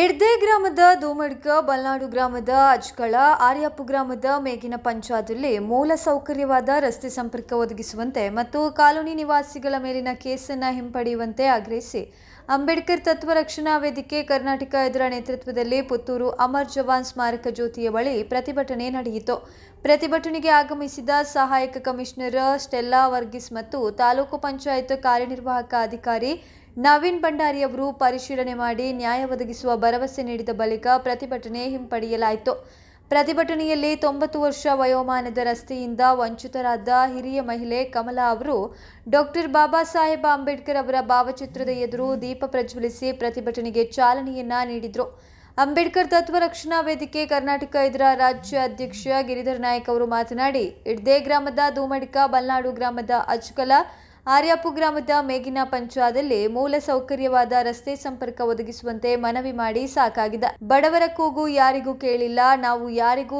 ಇಡ್ದೆ ಗ್ರಾಮದ ದೂಮಡ್ಕ, ಬಲ್ನಾಡು ಗ್ರಾಮದ ಅಜ್ಕಳ, ಆರ್ಯಪ್ಪು ಗ್ರಾಮದ ಮೇಗಿನ ಪಂಚಾಯತ್ನಲ್ಲಿ ಮೂಲ ಸೌಕರ್ಯವಾದ ರಸ್ತೆ ಸಂಪರ್ಕ ಒದಗಿಸುವಂತೆ ಮತ್ತು ಕಾಲೋನಿ ನಿವಾಸಿಗಳ ಮೇಲಿನ ಕೇಸನ್ನು ಹಿಂಪಡೆಯುವಂತೆ ಆಗ್ರಹಿಸಿ ಅಂಬೇಡ್ಕರ್ ತತ್ವ ರಕ್ಷಣಾ ವೇದಿಕೆ ಕರ್ನಾಟಕ ಇದರ ನೇತೃತ್ವದಲ್ಲಿ ಪುತ್ತೂರು ಅಮರ್ ಜವಾನ್ ಸ್ಮಾರಕ ಜ್ಯೋತಿಯ ಬಳಿ ಪ್ರತಿಭಟನೆ ನಡೆಯಿತು. ಪ್ರತಿಭಟನೆಗೆ ಆಗಮಿಸಿದ ಸಹಾಯಕ ಕಮಿಷನರ್ ಸ್ಟೆಲ್ಲಾ ವರ್ಗೀಸ್ ಮತ್ತು ತಾಲೂಕು ಪಂಚಾಯತ್ ಕಾರ್ಯನಿರ್ವಾಹಕ ಅಧಿಕಾರಿ ನವೀನ್ ಭಂಡಾರಿ ಅವರು ಪರಿಶೀಲನೆ ಮಾಡಿ ನ್ಯಾಯ ಒದಗಿಸುವ ಭರವಸೆ ನೀಡಿದ ಬಳಿಕ ಪ್ರತಿಭಟನೆ ಹಿಂಪಡೆಯಲಾಯಿತು. ಪ್ರತಿಭಟನೆಯಲ್ಲಿ 90 ವರ್ಷ ವಯೋಮಾನದ ರಸ್ತೆಯಿಂದ ವಂಚಿತರಾದ ಹಿರಿಯ ಮಹಿಳೆ ಕಮಲಾ ಅವರು ಡಾಕ್ಟರ್ ಬಾಬಾ ಸಾಹೇಬ್ ಅಂಬೇಡ್ಕರ್ ಅವರ ಭಾವಚಿತ್ರದ ಎದುರು ದೀಪ ಪ್ರಜ್ವಲಿಸಿ ಪ್ರತಿಭಟನೆಗೆ ಚಾಲನೆಯನ್ನ ನೀಡಿದರು. ಅಂಬೇಡ್ಕರ್ ತತ್ವ ರಕ್ಷಣಾ ವೇದಿಕೆ ಕರ್ನಾಟಕ ಇದರ ರಾಜ್ಯ ಅಧ್ಯಕ್ಷ ಗಿರಿಧರ್ ನಾಯಕ್ ಅವರು ಮಾತನಾಡಿ, ಇಡ್ದೆ ಗ್ರಾಮದ ದೂಮಡ್ಕ, ಬಲ್ನಾಡು ಗ್ರಾಮದ ಅಜ್ಕಲ, ಆರ್ಯಪ್ಪು ಗ್ರಾಮದ ಮೇಗಿನ ಪಂಚಾಯತ್ನಲ್ಲಿ ಮೂಲ ಸೌಕರ್ಯವಾದ ರಸ್ತೆ ಸಂಪರ್ಕ ಒದಗಿಸುವಂತೆ ಮನವಿ ಮಾಡಿ ಸಾಕಾಗಿದೆ. ಬಡವರ ಕೂಗು ಯಾರಿಗೂ ಕೇಳಿಲ್ಲ, ನಾವು ಯಾರಿಗೂ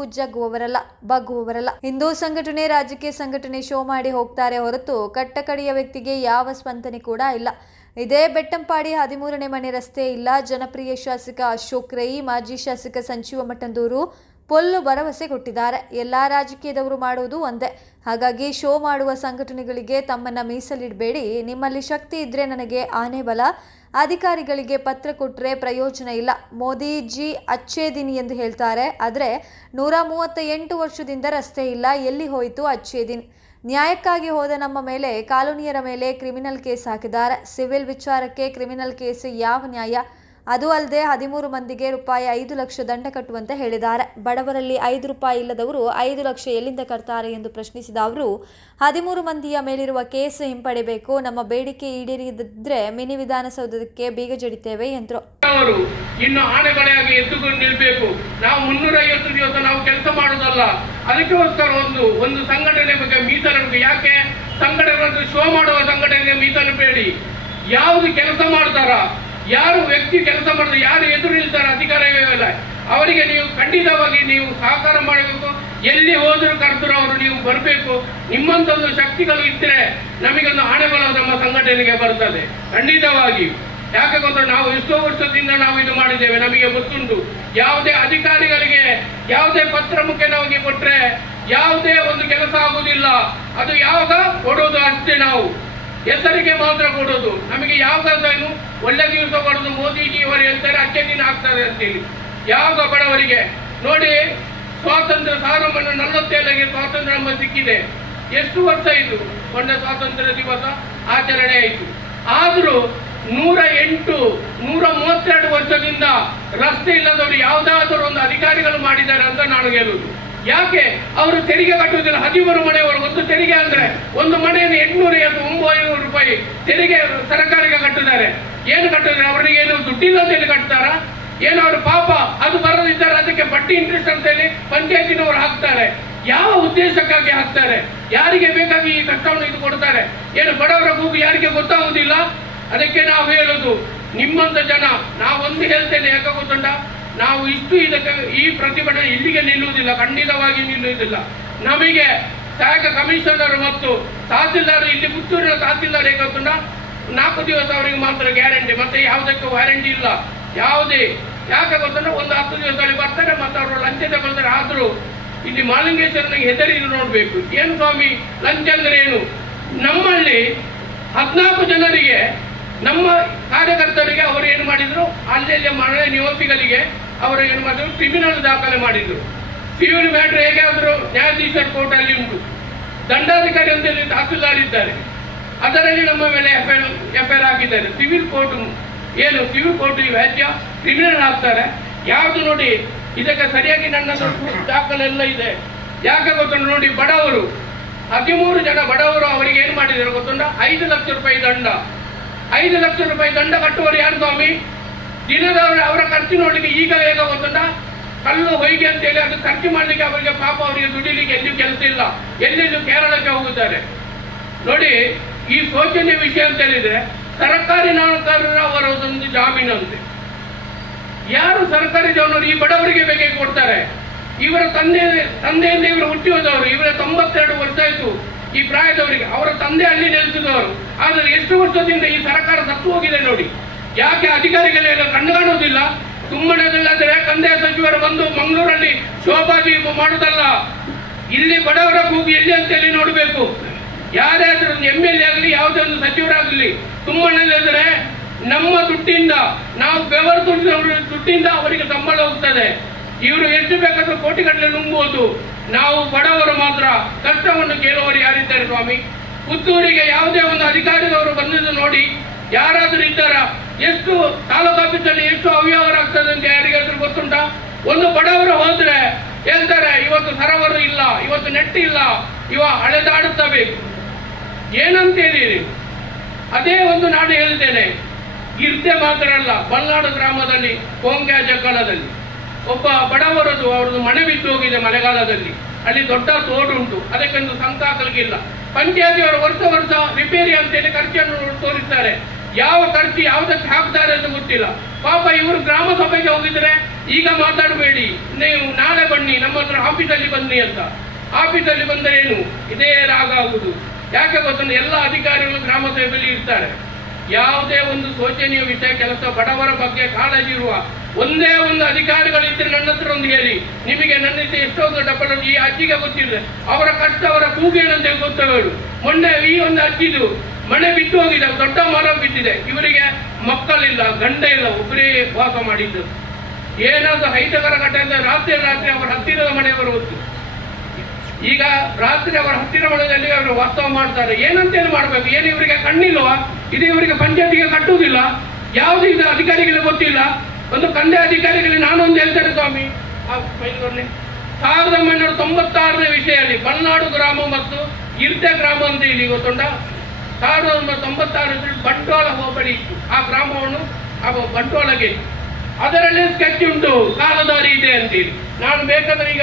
ಬಗ್ಗುವವರಲ್ಲ. ಹಿಂದೂ ಸಂಘಟನೆ, ರಾಜಕೀಯ ಸಂಘಟನೆ ಶೋ ಮಾಡಿ ಹೋಗ್ತಾರೆ ಹೊರತು ಕಟ್ಟಕಡೆಯ ವ್ಯಕ್ತಿಗೆ ಯಾವ ಸ್ಪಂದನೆ ಕೂಡ ಇಲ್ಲ. ಇದೇ ಬೆಟ್ಟಂಪಾಡಿ 13ನೇ ಮನೆ ರಸ್ತೆ ಇಲ್ಲ. ಜನಪ್ರಿಯ ಶಾಸಕ ಅಶೋಕ್ ರೈ, ಮಾಜಿ ಶಾಸಕ ಸಂಜೀವ ಮಠಂದೂರು ಪೊಲ್ಲು ಭರವಸೆ ಕೊಟ್ಟಿದ್ದಾರೆ. ಎಲ್ಲಾ ರಾಜಕೀಯದವರು ಮಾಡುವುದು ಒಂದೇ. ಹಾಗಾಗಿ ಶೋ ಮಾಡುವ ಸಂಘಟನೆಗಳಿಗೆ ತಮ್ಮನ್ನ ಮೀಸಲಿಡಬೇಡಿ. ನಿಮ್ಮಲ್ಲಿ ಶಕ್ತಿ ಇದ್ರೆ ನನಗೆ ಆನೆ ಬಲ. ಅಧಿಕಾರಿಗಳಿಗೆ ಪತ್ರ ಕೊಟ್ಟರೆ ಪ್ರಯೋಜನ ಇಲ್ಲ. ಮೋದಿಜಿ ಅಚ್ಚೇ ದಿನ್ ಎಂದು ಹೇಳ್ತಾರೆ, ಆದರೆ 138 ವರ್ಷದಿಂದ ರಸ್ತೆ ಇಲ್ಲ. ಎಲ್ಲಿ ಹೋಯಿತು ಅಚ್ಚೇ ದಿನ್? ನ್ಯಾಯಕ್ಕಾಗಿ ಹೋದ ನಮ್ಮ ಮೇಲೆ, ಕಾಲೋನಿಯರ ಮೇಲೆ ಕ್ರಿಮಿನಲ್ ಕೇಸ್ ಹಾಕಿದ್ದಾರೆ. ಸಿವಿಲ್ ವಿಚಾರಕ್ಕೆ ಕ್ರಿಮಿನಲ್ ಕೇಸ್ ಯಾವ ನ್ಯಾಯ? ಅದು ಅಲ್ಲದೆ 13 ಮಂದಿಗೆ ರೂಪಾಯಿ 5 ಲಕ್ಷ ದಂಡ ಕಟ್ಟುವಂತೆ ಹೇಳಿದ್ದಾರೆ. ಬಡವರಲ್ಲಿ 5 ರೂಪಾಯಿ ಇಲ್ಲದವರು 5 ಲಕ್ಷ ಎಲ್ಲಿಂದ ಕಟ್ತಾರೆ ಎಂದು ಪ್ರಶ್ನಿಸಿದ ಅವರು, 13 ಮಂದಿಯ ಮೇಲಿರುವ ಕೇಸ್ ಹಿಂಪಡೆಯಬೇಕು. ನಮ್ಮ ಬೇಡಿಕೆ ಈಡೇರಿದ್ರೆ ಮಿನಿ ವಿಧಾನಸೌಧಕ್ಕೆ ಬೀಗ ಜಡಿತೇವೆ ಎಂದರು. ಇನ್ನು ಆನೆಗಳಾಗಿ ಎದ್ದುಕೊಂಡು ನಿಲ್ಬೇಕು. ನಾವು 350 ದಿವಸ ನಾವು ಕೆಲಸ ಮಾಡೋದಲ್ಲ. ಅದಕ್ಕೋಸ್ಕರ ಒಂದು ಸಂಘಟನೆ ಬಗ್ಗೆ ಮೀಸಲಿಡಬೇಕು. ಯಾಕೆ ಸಂಘಟನೆ ಶೋ ಮಾಡುವ ಸಂಘಟನೆಗೆ ಮೀಸಲಿಡಬೇಡಿ. ಯಾವುದು ಕೆಲಸ ಮಾಡ್ತಾರ, ಯಾರು ವ್ಯಕ್ತಿ ಕೆಲಸ ಮಾಡಿದ್ರೆ, ಯಾರು ಎದುರು ನಿಲ್ತಾರೆ, ಅಧಿಕಾರವೇ ಇಲ್ಲ. ಅವರಿಗೆ ನೀವು ಖಂಡಿತವಾಗಿ ನೀವು ಸಹಕಾರ ಮಾಡಬೇಕು. ಎಲ್ಲಿ ಹೋದರೂ ಕರೆದ್ರು ಅವರು ನೀವು ಬರಬೇಕು. ನಿಮ್ಮಂತೊಂದು ಶಕ್ತಿಗಳು ಇದ್ರೆ ನಮಗೊಂದು ಆಣೆಬಲ ನಮ್ಮ ಸಂಘಟನೆಗೆ ಬರ್ತದೆ ಖಂಡಿತವಾಗಿ. ಯಾಕೆ ಗೊತ್ತಾ, ನಾವು ಎಷ್ಟೋ ವರ್ಷದಿಂದ ನಾವು ಇದು ಮಾಡಿದ್ದೇವೆ, ನಮಗೆ ಗೊತ್ತುಂಟು. ಯಾವುದೇ ಅಧಿಕಾರಿಗಳಿಗೆ ಯಾವುದೇ ಪತ್ರ ಮುಖ್ಯ ನಮಗೆ ಕೊಟ್ರೆ ಯಾವುದೇ ಒಂದು ಕೆಲಸ ಆಗುವುದಿಲ್ಲ. ಅದು ಯಾವಾಗ ಕೊಡೋದು ಅಷ್ಟೇ, ನಾವು ಹೆಸರಿಗೆ ಮಾತ್ರ ಕೊಡೋದು. ನಮಗೆ ಯಾವಾಗ ಒಳ್ಳೆ ದಿವಸ ಕೊಡೋದು, ಮೋದಿಜಿ ಅವರು ಹೇಳ್ತಾರೆ ಅಚ್ಚೇ ದಿನ ಆಗ್ತಾರೆ ಅಂತೇಳಿ. ಯಾವಾಗ ಬಡವರಿಗೆ ನೋಡಿ, ಸ್ವಾತಂತ್ರ್ಯ 1947ಗೆ ಸ್ವಾತಂತ್ರ್ಯ ನಮ್ಮ ಸಿಕ್ಕಿದೆ. ಎಷ್ಟು ವರ್ಷ ಇದು ಮೊನ್ನೆ ಸ್ವಾತಂತ್ರ್ಯ ದಿವಸ ಆಚರಣೆ ಆಯಿತು. ಆದರೂ 132 ವರ್ಷದಿಂದ ರಸ್ತೆ ಇಲ್ಲದವರು ಯಾವುದಾದರೂ ಒಂದು ಅಧಿಕಾರಿಗಳು ಮಾಡಿದ್ದಾರೆ ಅಂತ ನಾನು ಹೇಳುವುದು. ಯಾಕೆ ಅವರು ತೆರಿಗೆ ಕಟ್ಟುವುದಿಲ್ಲ? 13 ಮನೆಯವರು ಒಂದು ತೆರಿಗೆ ಅಂದ್ರೆ ಒಂದು ಮನೆಯನ್ನು 800-900 ರೂಪಾಯಿ ತೆರಿಗೆ ಸರ್ಕಾರಕ್ಕೆ ಕಟ್ಟಿದ್ದಾರೆ. ಏನು ಕಟ್ಟಿದ್ರೆ ಅವರಿಗೆ ಏನು ದುಡ್ಡಿಲ್ಲ ಅಂತ ಹೇಳಿ ಕಟ್ತಾರ? ಏನು ಅವರು ಪಾಪ ಅದು ಬರದಿದ್ದಾರೆ, ಅದಕ್ಕೆ ಬಡ್ಡಿ ಇಂಟ್ರೆಸ್ಟ್ ಅಂತ ಹೇಳಿ ಪಂಚಾಯತಿನವರು ಹಾಕ್ತಾರೆ. ಯಾವ ಉದ್ದೇಶಕ್ಕಾಗಿ ಹಾಕ್ತಾರೆ? ಯಾರಿಗೆ ಬೇಕಾಗಿ ಈ ಕಷ್ಟವನ್ನು ಇದು ಕೊಡ್ತಾರೆ? ಏನು ಬಡವರ ಕೂಗು ಯಾರಿಗೆ ಗೊತ್ತಾಗುವುದಿಲ್ಲ? ಅದಕ್ಕೆ ನಾವು ಹೇಳುದು, ನಿಮ್ಮಂತ ಜನ ನಾವೊಂದು ಹೇಳ್ತೇನೆ. ಯಾಕೆ ಗೊತ್ತುಂಟ, ನಾವು ಇದಕ್ಕೆ ಈ ಪ್ರತಿಭಟನೆ ಇಲ್ಲಿಗೆ ನಿಲ್ಲುವುದಿಲ್ಲ, ಖಂಡಿತವಾಗಿ ನಿಲ್ಲುವುದಿಲ್ಲ. ನಮಗೆ ಸಹಾಯಕ ಕಮಿಷನರ್ ಮತ್ತು ತಹಸೀಲ್ದಾರ್, ಇಲ್ಲಿ ಪುತ್ತೂರಿನ ತಹಸೀಲ್ದಾರ್ ಹೇಗೆ ಗೊತ್ತುಂಟ, 4 ದಿವಸ ಅವರಿಗೆ ಮಾತ್ರ ಗ್ಯಾರಂಟಿ, ಮತ್ತೆ ಯಾವುದಕ್ಕೂ ವ್ಯಾರಂಟಿ ಇಲ್ಲ ಯಾವುದೇ. ಯಾಕೆ ಗೊತ್ತುಂಟ, ಒಂದು 10 ದಿವಸದಲ್ಲಿ ಬರ್ತಾರೆ, ಮತ್ತೆ ಅವರು ಲಂಚ ತಗೊಳ್ತಾರೆ. ಆದ್ರೂ ಇಲ್ಲಿ ಮಾಲಿಂಗೇಶ್ವರನಿಗೆ ಹೆದರಿ ನೋಡ್ಬೇಕು. ಏನು ಸ್ವಾಮಿ ಲಂಚ ಅಂದ್ರೆ ಏನು? ನಮ್ಮಲ್ಲಿ 14 ಜನರಿಗೆ, ನಮ್ಮ ಕಾರ್ಯಕರ್ತರಿಗೆ ಅವರು ಏನು ಮಾಡಿದ್ರು, ಅಲ್ಲೆಲ್ಲ ಮನೆ ನಿವಾಸಿಗಳಿಗೆ ಅವರು ಏನು ಮಾಡಿದ್ರು, ಕ್ರಿಮಿನಲ್ ದಾಖಲೆ ಮಾಡಿದ್ರು. ಸಿವಿಲ್ ಮ್ಯಾಟ್ರ್ ಹೇಗೆ ಆದರೂ ನ್ಯಾಯಾಧೀಶರ ಕೋರ್ಟ್ ಅಲ್ಲಿ ಉಂಟು. ದಂಡಾಧಿಕಾರಿ ಅಂತ ಹೇಳಿ ತಹಸೀಲ್ದಾರ್ ಇದ್ದಾರೆ, ಅದರಲ್ಲಿ ನಮ್ಮ ಮೇಲೆ ಎಫ್ಐಆರ್ ಹಾಕಿದ್ದಾರೆ. ಸಿವಿಲ್ ಕೋರ್ಟ್ ವ್ಯಾಜ್ಯ, ಕ್ರಿಮಿನಲ್ ಹಾಕ್ತಾರೆ. ಯಾವುದು ನೋಡಿ, ಇದಕ್ಕೆ ಸರಿಯಾಗಿ ನನ್ನ ದಾಖಲೆ ಎಲ್ಲ ಇದೆ. ಯಾಕೆ ಗೊತ್ತುಂಟು ನೋಡಿ, ಬಡವರು 13 ಜನ ಬಡವರು ಅವರಿಗೆ ಏನು ಮಾಡಿದ್ದಾರೆ ಗೊತ್ತುಂಟ, 5 ಲಕ್ಷ ರೂಪಾಯಿ ದಂಡ. 5 ಲಕ್ಷ ರೂಪಾಯಿ ದಂಡ ಕಟ್ಟುವರು ಯಾರು ಸ್ವಾಮಿ? ದಿನದವರ ಅವರ ಖರ್ಚು ನೋಡ್ಲಿಕ್ಕೆ ಈಗ ಹೇಗ ಗೊತ್ತುಂಟ, ಕಲ್ಲು ಹೊಯ್ಗೆ ಅಂತೇಳಿ ಅದು ಖರ್ಚು ಮಾಡ್ಲಿಕ್ಕೆ ಅವರಿಗೆ ಪಾಪ, ಅವರಿಗೆ ದುಡಿಲಿಕ್ಕೆ ಎಲ್ಲಿಯೂ ಕೆಲಸ ಇಲ್ಲ, ಎಲ್ಲೆಲ್ಲೂ ಕೇರಳಕ್ಕೆ ಹೋಗುತ್ತಾರೆ. ನೋಡಿ, ಈ ಶೋಚನೀಯ ವಿಷಯ ಅಂತ ಹೇಳಿದ್ರೆ ಸರ್ಕಾರಿ ನೌಕರರ ಅವರದೊಂದು ಜಾಮೀನಂತೆ. ಯಾರು ಸರ್ಕಾರಿ ಜಾಮೀನು ಈ ಬಡವರಿಗೆ ಬೇಕೆ ಕೊಡ್ತಾರೆ? ಇವರ ತಂದೆಯಿಂದ ಇವರು ಹುಟ್ಟಿ ಹೋದವರು, ಇವರ 92 ವರ್ಷ ಆಯ್ತು ಈ ಪ್ರಾಯದವರಿಗೆ. ಅವರ ತಂದೆ ಅಲ್ಲಿ ನೆಲೆಸಿದವರು. ಆದರೆ ಎಷ್ಟು ವರ್ಷದಿಂದ ಈ ಸರ್ಕಾರ ಸತ್ತು ಹೋಗಿದೆ ನೋಡಿ. ಯಾಕೆ ಅಧಿಕಾರಿಗಳೆಲ್ಲ ಕಣ್ಣು ಕಾಣುವುದಿಲ್ಲ? ಸುಮ್ಮನೆದಿಲ್ಲದ್ರೆ ಕಂದಾಯ ಸಚಿವರು ಬಂದು ಮಂಗಳೂರಲ್ಲಿ ಶೋಭಾದೀಪ ಮಾಡುವುದಲ್ಲ. ಇಲ್ಲಿ ಬಡವರ ಕೂಗು ಎಲ್ಲಿ ಅಂತೇಳಿ ನೋಡಬೇಕು. ಯಾರಾದ್ರೂ ಒಂದು MLA ಆಗಲಿ, ಯಾವುದೇ ಒಂದು ಸಚಿವರಾಗಲಿ ಸುಮ್ಮನೆದಿದ್ರೆ ನಮ್ಮ ದುಡ್ಡಿಂದ, ನಾವು ಬೆವರು ದುಡ್ಡಿಂದ ಅವರಿಗೆ ಸಂಬಳ ಹೋಗ್ತದೆ. ಇವರು ಎಷ್ಟು ಬೇಕಾದ್ರೂ ಕೋಟಿಗಟ್ಟಲೆ ನುಂಗ್ಬೋದು. ನಾವು ಬಡವರು ಮಾತ್ರ ಕಷ್ಟವನ್ನು ಕೇಳುವವರು ಯಾರಿದ್ದಾರೆ ಸ್ವಾಮಿ? ಪುತ್ತೂರಿಗೆ ಯಾವುದೇ ಒಂದು ಅಧಿಕಾರಿದವರು ಬಂದಿದ್ದು ನೋಡಿ, ಯಾರಾದ್ರೂ ಇದ್ದಾರ? ಎಷ್ಟು ತಾಲೂಕು ಆಫೀಸಲ್ಲಿ ಎಷ್ಟು ಅವ್ಯವಹಾರ ಆಗ್ತದೆ ಅಂತ ಯಾರಿಗಾದ್ರೂ ಗೊತ್ತುಂಟಾ? ಒಂದು ಬಡವರು ಹೋದ್ರೆ ಹೇಳ್ತಾರೆ, ಇವತ್ತು ಸರವರು ಇಲ್ಲ, ಇವತ್ತು ನೆಟ್ ಇಲ್ಲ, ಇವ ಅಳೆದಾಡುತ್ತಾ ಬೇಕು. ಏನಂತೇಳಿ ಅದೇ ಒಂದು ನಾನು ಹೇಳಿದ್ದೇನೆ. ಗಿರ್ದೆ ಮಾತ್ರ ಅಲ್ಲ, ಬಲ್ನಾಡು ಗ್ರಾಮದಲ್ಲಿ ಕೊಂಗ್ಯಾ ಜಕ್ಕಳದಲ್ಲಿ ಒಬ್ಬ ಬಡವರದು ಅವ್ರದ್ದು ಮನೆ ಬಿದ್ದು ಹೋಗಿದೆ ಮಳೆಗಾಲದಲ್ಲಿ. ಅಲ್ಲಿ ದೊಡ್ಡ ತೋಡುಂಟು, ಅದಕ್ಕೊಂದು ಸಂಕ ಹಾಕಲಿಕ್ಕಿಲ್ಲ. ಪಂಚಾಯತಿಯವರು ವರ್ಷ ರಿಪೇರಿ ಅಂತೇಳಿ ಖರ್ಚನ್ನು ತೋರಿಸ್ತಾರೆ. ಯಾವ ಖರ್ಚು ಯಾವುದಕ್ಕೆ ಹಾಕ್ತಾರೆ ಅಂತ ಗೊತ್ತಿಲ್ಲ. ಪಾಪ ಇವರು ಗ್ರಾಮ ಸಭೆಗೆ ಹೋಗಿದ್ರೆ, ಈಗ ಮಾತಾಡಬೇಡಿ, ನೀವು ನಾಳೆ ಬನ್ನಿ, ನಮ್ಮ ಹತ್ರ ಆಫೀಸಲ್ಲಿ ಬನ್ನಿ ಅಂತ. ಆಫೀಸಲ್ಲಿ ಬಂದರೆ ಏನು ಇದೇ ರಾಗ ಆಗುದು. ಯಾಕೆ ಗೊತ್ತಂದ್ರೆ ಎಲ್ಲ ಅಧಿಕಾರಿಗಳು ಗ್ರಾಮ ಸಭೆಯಲ್ಲಿ ಇರ್ತಾರೆ. ಯಾವುದೇ ಒಂದು ಶೋಚನೀಯ ವಿಷಯ ಕೆಲಸ, ಬಡವರ ಬಗ್ಗೆ ಕಾಳಜಿ ಇರುವ ಒಂದೇ ಒಂದು ಅಧಿಕಾರಿಗಳಿದ್ರೆ ನನ್ನ ಹತ್ರ ಒಂದು ಹೇಳಿ. ನಿಮಗೆ ನನ್ನ ಎಷ್ಟೊಂದು ಡಬ್ಬಲ್ ಈ ಅಜ್ಜಿಗೆ ಗೊತ್ತಿಲ್ಲ, ಅವರ ಕಷ್ಟ, ಅವರ ಕೂಗೇನಂತ ಗೊತ್ತವೇಳು. ಮೊನ್ನೆ ಈ ಒಂದು ಅಜ್ಜಿದು ಮನೆ ಬಿದ್ದು ಹೋಗಿದೆ, ದೊಡ್ಡ ಮರ ಬಿದ್ದಿದೆ. ಇವರಿಗೆ ಮಕ್ಕಳಿಲ್ಲ, ಗಂಡ ಇಲ್ಲ, ಒಬ್ಬರೇ ವಾಸ ಮಾಡಿದ್ದು. ಏನಾದ್ರು ಹೈಟಕರ ಘಟನೆ, ರಾತ್ರಿ ಅವರ ಹತ್ತಿರದ ಮನೆಯವರು ಗೊತ್ತು. ಈಗ ರಾತ್ರಿ ಅವರ ಹತ್ತಿರ ಮನೆಯಲ್ಲಿ ಅವರು ವಾಸ್ತವ ಮಾಡ್ತಾರೆ. ಏನಂತೇನು ಮಾಡ್ಬೇಕು? ಏನು ಇವರಿಗೆ ಕಣ್ಣಿಲ್ವಾ? ಇದು ಇವರಿಗೆ ಪಂಚಾಯತಿಗೆ ಕಟ್ಟುವುದಿಲ್ಲ? ಯಾವುದು ಇದು ಅಧಿಕಾರಿಗಳಿಗೆ ಗೊತ್ತಿಲ್ಲ? ಒಂದು ಕಂದಾಯ ಅಧಿಕಾರಿಗಳಿಗೆ ನಾನೊಂದು ಹೇಳ್ತೇನೆ ಸ್ವಾಮಿ, 1996ನೇ ವಿಷಯದಲ್ಲಿ ಬಲ್ನಾಡು ಗ್ರಾಮ ಮತ್ತು ಇರ್ದೆ ಗ್ರಾಮ ಅಂತ ಇಲ್ಲಿ ಗೊತ್ತುಂಟ. 1996 ಬಂಟ್ವಾಳ ಹೋಬಳಿ ಇತ್ತು. ಆ ಗ್ರಾಮವನ್ನು ಬಂಟ್ವಾಳಗೆ ಅದರಲ್ಲಿ ಸ್ಕೆಚ್ ಉಂಟು, ಕಾಲದಾರಿ ಇದೆ ಅಂತೇಳಿ. ನಾನು ಬೇಕಾದ್ರೆ ಈಗ